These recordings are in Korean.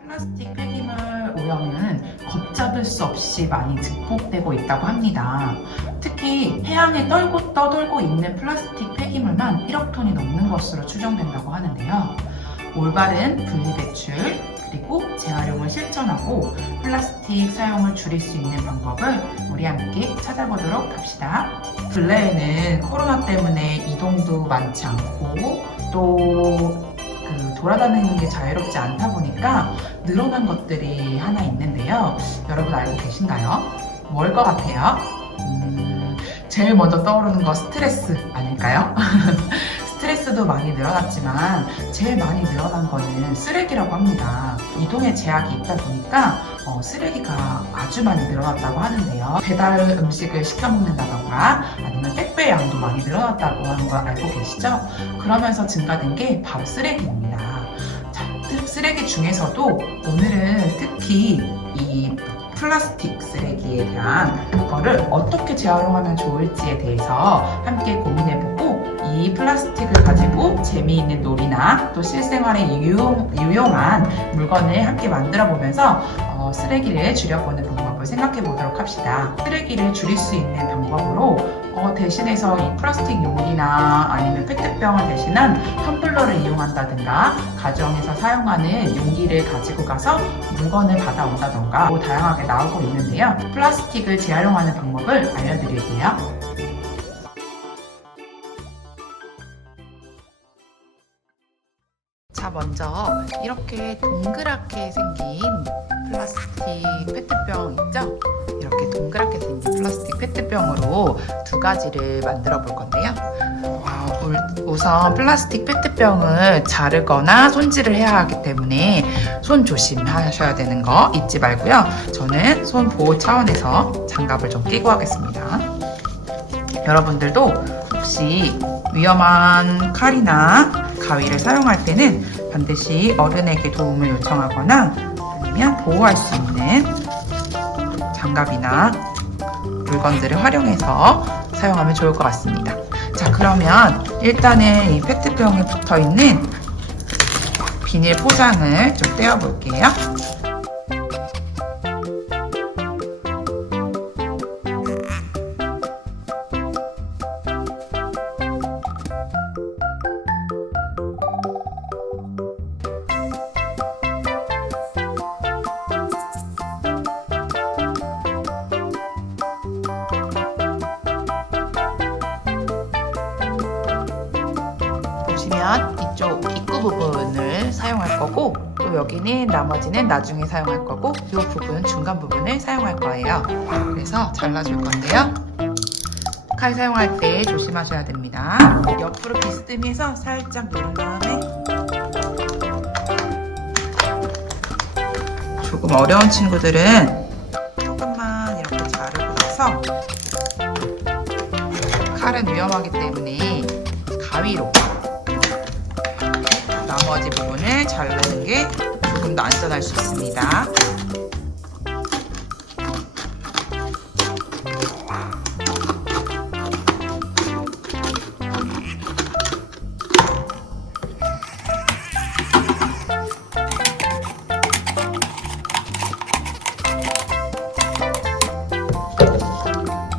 플라스틱 폐기물 오염은 걷잡을 수 없이 많이 증폭되고 있다고 합니다. 특히 해안에 떨고 떠돌고 있는 플라스틱 폐기물만 1억 톤이 넘는 것으로 추정된다고 하는데요. 올바른 분리배출 그리고 재활용을 실천하고 플라스틱 사용을 줄일 수 있는 방법을 우리 함께 찾아보도록 합시다. 근래에는 코로나 때문에 이동도 많지 않고 또 그 돌아다니는 게 자유롭지 않다 보니까 늘어난 것들이 하나 있는데요. 여러분 알고 계신가요? 뭘 것 같아요? 음, 제일 먼저 떠오르는 거 스트레스 아닐까요? 스트레스도 많이 늘어났지만 제일 많이 늘어난 거는 쓰레기라고 합니다. 이동에 제약이 있다 보니까 어, 쓰레기가 아주 많이 늘어났다고 하는데요. 배달 음식을 시켜 먹는다던가 아니면 택배 양도 많이 늘어났다고 하는 거 알고 계시죠? 그러면서 증가된 게 바로 쓰레기입니다. 자, 쓰레기 중에서도 오늘은 특히 이 플라스틱 쓰레기에 대한 거를 어떻게 재활용하면 좋을지에 대해서 함께 고민해보고 이 플라스틱을 가지고 재미있는 놀이나 또 실생활에 유용, 유용한 물건을 함께 만들어 보면서 어, 쓰레기를 줄여보는 방법을 생각해 보도록 합시다. 쓰레기를 줄일 수 있는 방법으로 어, 대신해서 이 플라스틱 용기나 아니면 페트병을 대신한 텀블러를 이용한다든가 가정에서 사용하는 용기를 가지고 가서 물건을 받아온다던가 뭐 다양하게 나오고 있는데요. 플라스틱을 재활용하는 방법을 알려드릴게요. 먼저 이렇게 동그랗게 생긴 플라스틱 페트병 있죠? 이렇게 동그랗게 생긴 플라스틱 페트병으로 두 가지를 만들어 볼 건데요. 우선 플라스틱 페트병을 자르거나 손질을 해야 하기 때문에 손 조심하셔야 되는 거 잊지 말고요. 저는 손 보호 차원에서 장갑을 좀 끼고 하겠습니다. 여러분들도 혹시 위험한 칼이나 가위를 사용할 때는 반드시 어른에게 도움을 요청하거나 아니면 보호할 수 있는 장갑이나 물건들을 활용해서 사용하면 좋을 것 같습니다. 자, 그러면 일단은 이 페트병에 붙어 있는 비닐 포장을 좀 떼어 볼게요. 부분을 사용할 거고 또 여기는 나머지는 나중에 사용할 거고 이 부분은 중간 부분을 사용할 거예요. 그래서 잘라줄 건데요. 칼 사용할 때 조심하셔야 됩니다. 옆으로 비스듬히해서 살짝 누른 다음에 조금 어려운 친구들은 조금만 이렇게 자르고 나서 칼은 위험하기 때문에 가위로 나머지 부분을 자르는 게 조금 더 안전할 수 있습니다.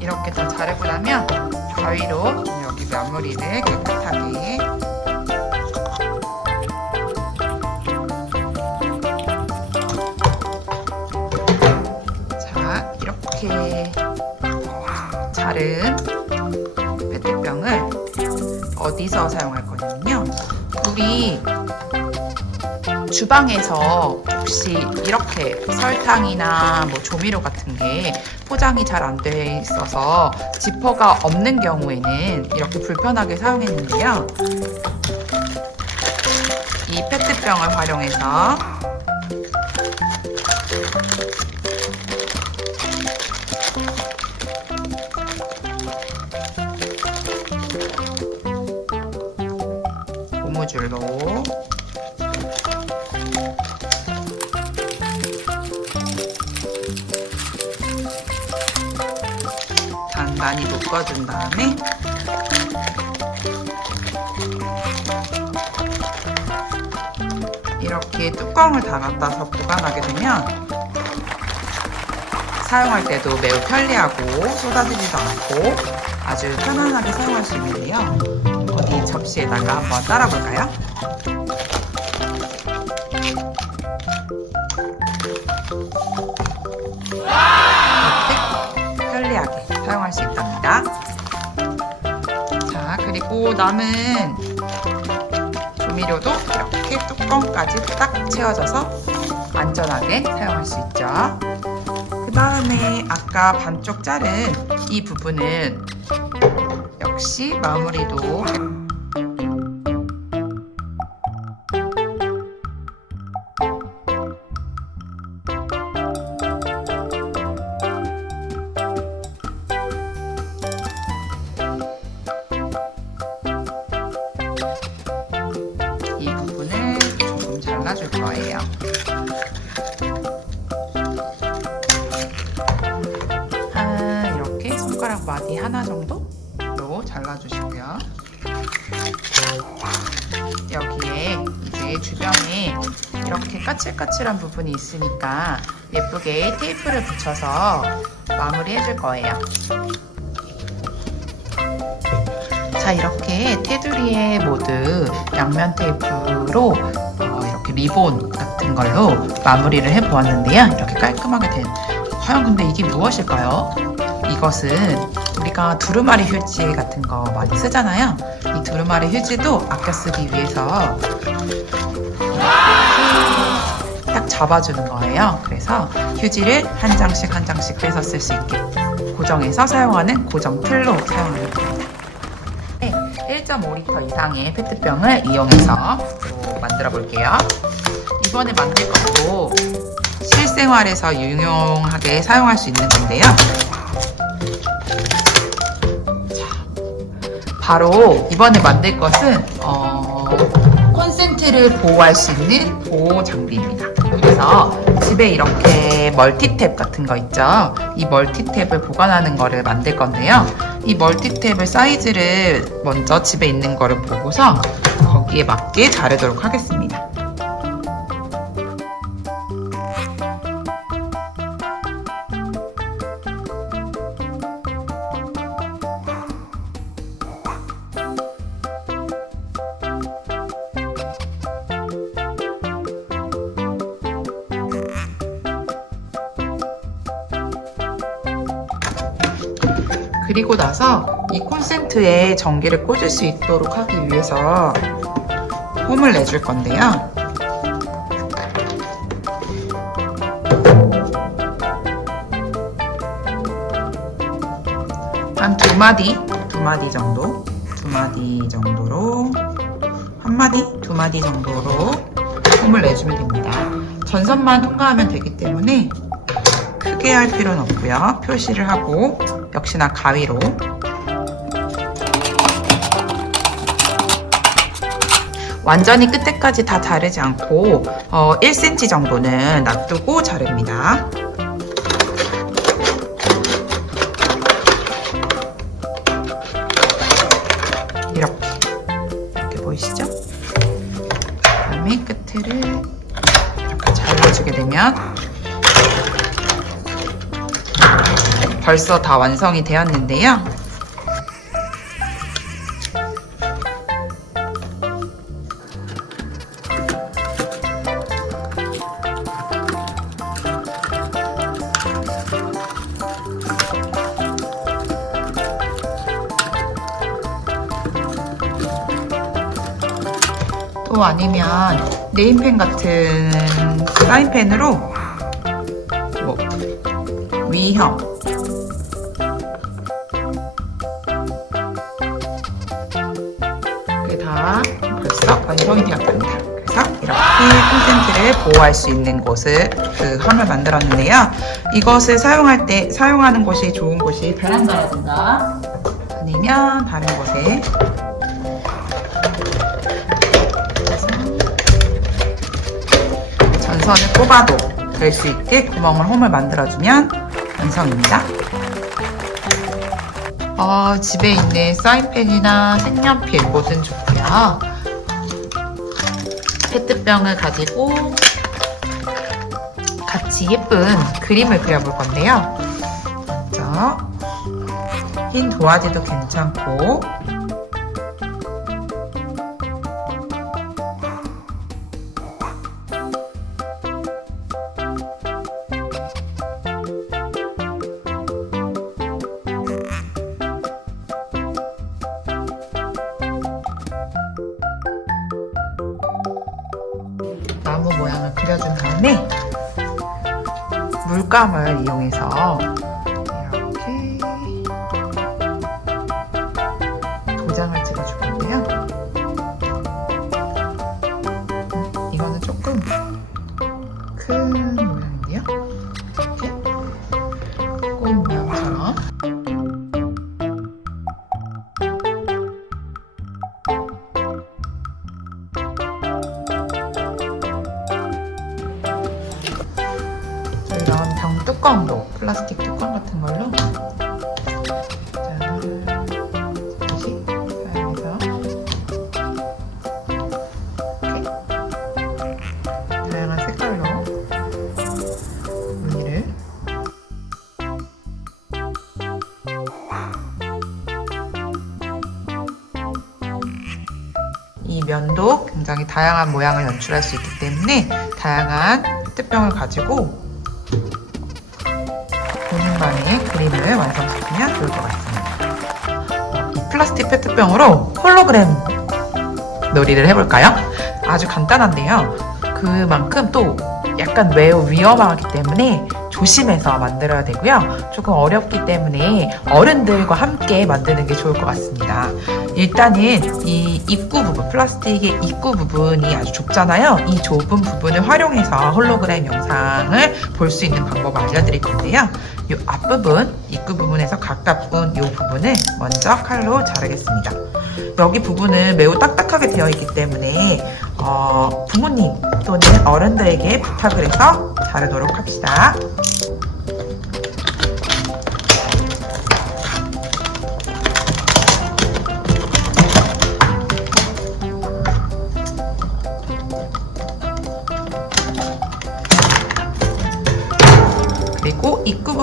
이렇게 다 자르고 나면 가위로 여기 마무리를 깨끗 어디서 사용할 거냐면요. 우리 주방에서 혹시 이렇게 설탕이나 뭐 조미료 같은 게 포장이 잘 안 돼 있어서 지퍼가 없는 경우에는 이렇게 불편하게 사용했는데요. 이 페트병을 활용해서 고무줄로 단단히 묶어준 다음에 이렇게 뚜껑을 닫았다서 보관하게 되면 사용할 때도 매우 편리하고 쏟아지지도 않고 아주 편안하게 사용할 수 있는데요. 접시에다가 한번 따라 볼까요? 이렇게 편리하게 사용할 수 있답니다. 자, 그리고 남은 조미료도 이렇게 뚜껑까지 딱 채워져서 안전하게 사용할 수 있죠. 그 다음에 아까 반쪽 자른 이 부분은 역시 마무리도 잘라주시고요. 여기에 이제 주변에 이렇게 까칠까칠한 부분이 있으니까 예쁘게 테이프를 붙여서 마무리 해줄 거예요. 자 이렇게 테두리에 모두 양면 테이프로 어, 이렇게 리본 같은 걸로 마무리를 해 보았는데요. 이렇게 깔끔하게 된 과연 근데 이게 무엇일까요? 이것은 우리가 두루마리 휴지 같은 거 많이 쓰잖아요. 이 두루마리 휴지도 아껴 쓰기 위해서 딱 잡아주는 거예요. 그래서 휴지를 한 장씩 한 장씩 빼서 쓸 수 있게 고정해서 사용하는 고정 틀로 사용하는 겁니다. 1.5리터 이상의 페트병을 이용해서 또 만들어 볼게요. 이번에 만들 것도 실생활에서 유용하게 사용할 수 있는 건데요. 바로 이번에 만들 것은 어, 콘센트를 보호할 수 있는 보호 장비입니다. 그래서 집에 이렇게 멀티탭 같은 거 있죠. 이 멀티탭을 보관하는 거를 만들 건데요. 이 멀티탭을 사이즈를 먼저 집에 있는 거를 보고서 거기에 맞게 자르도록 하겠습니다. 그리고 나서 이 콘센트에 전기를 꽂을 수 있도록 하기 위해서 홈을 내줄 건데요. 한 두 마디, 두 마디 정도, 두 마디 정도로, 한 마디, 두 마디 정도로 홈을 내주면 됩니다. 전선만 통과하면 되기 때문에 크게 할 필요는 없고요. 표시를 하고 역시나 가위로 완전히 끝에까지 다 자르지 않고 어, 1cm 정도는 놔두고 자릅니다. 벌써 다 완성이 되었는데요. 또 아니면 네임펜 같은 사인펜으로 뭐 위형 이렇게 콘센트를 보호할 수 있는 곳을 그 함을 만들었는데요. 이것을 사용할 때 사용하는 곳이 좋은 곳이 베란다라든가 아니면 다른 곳에 전선을 꼽아도 될 수 있게 구멍을 홈을 만들어주면 완성입니다. 어, 집에 있는 사인펜이나 색연필 뭐든 좋고요. 페트병을 가지고 같이 예쁜 그림을 그려볼 건데요. 먼저 흰 도화지도 괜찮고 그려준 다음에 물감을 이용해서 뚜껑도 플라스틱 뚜껑 같은 걸로. 이 면도 굉장히 다양한 모양을 연출할 수 있기 때문에 다양한 페트병을 가지고 그림을 완성시키면 좋을 것 같습니다. 이 플라스틱 페트병으로 홀로그램 놀이를 해볼까요? 아주 간단한데요. 그만큼 또 약간 매우 위험하기 때문에 조심해서 만들어야 되고요. 조금 어렵기 때문에 어른들과 함께 만드는 게 좋을 것 같습니다. 일단은 이 입구 부분, 플라스틱의 입구 부분이 아주 좁잖아요. 이 좁은 부분을 활용해서 홀로그램 영상을 볼 수 있는 방법을 알려드릴 건데요. 이 앞부분, 입구 부분에서 가까운 이 부분을 먼저 칼로 자르겠습니다. 여기 부분은 매우 딱딱하게 되어 있기 때문에 어, 부모님 또는 어른들에게 부탁을 해서 자르도록 합시다.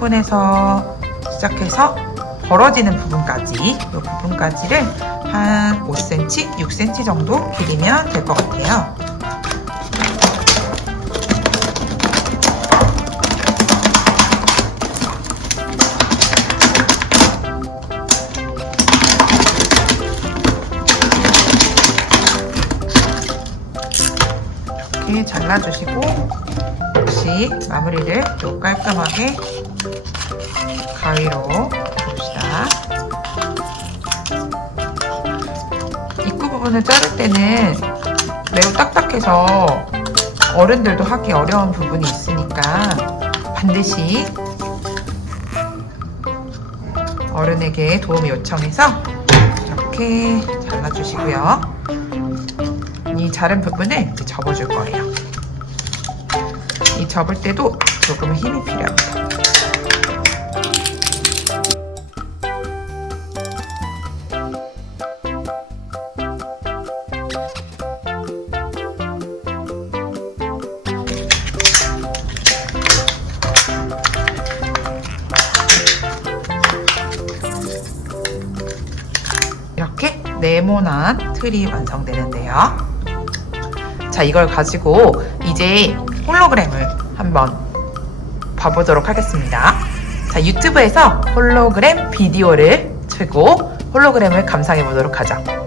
부분에서 시작해서 벌어지는 부분까지 이 부분까지를 한 5cm, 6cm 정도 길이면 될 것 같아요. 이렇게 잘라주시고 역시 마무리를 또 깔끔하게 가위로 봅시다. 입구 부분을 자를 때는 매우 딱딱해서 어른들도 하기 어려운 부분이 있으니까 반드시 어른에게 도움을 요청해서 이렇게 잘라주시고요. 이 자른 부분을 이제 접어줄 거예요. 이 접을 때도 조금 힘이 필요합니다. 네모난 틀이 완성되는데요. 자, 이걸 가지고 이제 홀로그램을 한번 봐보도록 하겠습니다. 자, 유튜브에서 홀로그램 비디오를 틀고 홀로그램을 감상해 보도록 하죠.